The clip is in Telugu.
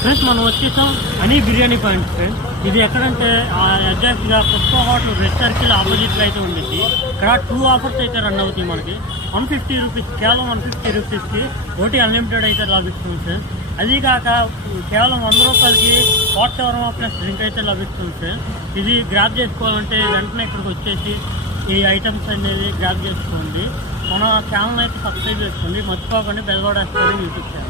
ఫ్రెండ్స్ మనం వచ్చేసాం అని బిర్యానీ పాయింట్ ఫ్రెండ్స్. ఇది ఎక్కడంటే ఎగ్జాక్ట్గా పుష్ప హోటల్ రెడ్ సర్కిల్ ఆపోజిట్లో అయితే ఉండిద్ది. ఇక్కడ 2 ఆఫర్స్ అయితే రన్ అవుతాయి మనకి. 150 రూపీస్, కేవలం 150 రూపీస్కి ఒకటి అన్లిమిటెడ్ అయితే లభిస్తుంది ఫ్రెండ్స్. అది కాక కేవలం 100 రూపాయలకి హాట్ షవర్మా ప్లస్ డ్రింక్ అయితే లభిస్తుంది ఫ్రెండ్స్. ఇది గ్రాప్ చేసుకోవాలంటే వెంటనే ఇక్కడికి వచ్చేసి ఈ ఐటమ్స్ అనేది గ్రాప్ చేసుకోండి. మన ఛానల్ అయితే సబ్స్క్రైబ్ చేసుకోండి, మర్చిపోకండి బెల్ బటన్ యూట్యూబ్ ఛానల్.